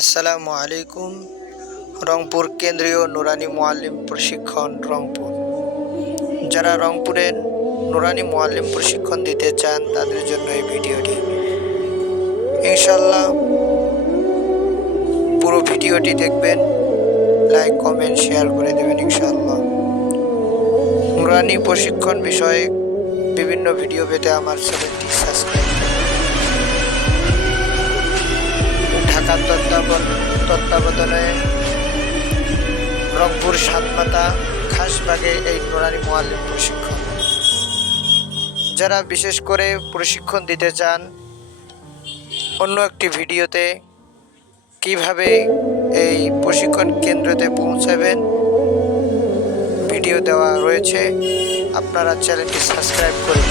আসসালামু আলাইকুম, রংপুর কেন্দ্রীয় নুরানি মোয়াল্লিম প্রশিক্ষণ রংপুর। যারা রংপুরের নুরানি মোয়াল্লিম প্রশিক্ষণ দিতে চান, তাদের জন্য এই ভিডিওটি। ইনশাল্লাহ পুরো ভিডিওটি দেখবেন, লাইক, কমেন্ট, শেয়ার করে দেবেন ইনশাল্লাহ নুরানি প্রশিক্ষণ বিষয়ে বিভিন্ন ভিডিও পেতে আমার চ্যানেলটি সাবস্ক্রাইব ঢাকার তত্ত্বাবধানে রংপুর সাতমাতা খাসবাগে এই নোরানি মোয়াল্লিম প্রশিক্ষণ। যারা বিশেষ করে প্রশিক্ষণ দিতে চান, অন্য একটি ভিডিওতে কীভাবে এই প্রশিক্ষণ কেন্দ্রতে পৌঁছাবেন, ভিডিও দেওয়া রয়েছে। আপনারা চ্যানেলটি সাবস্ক্রাইব করুন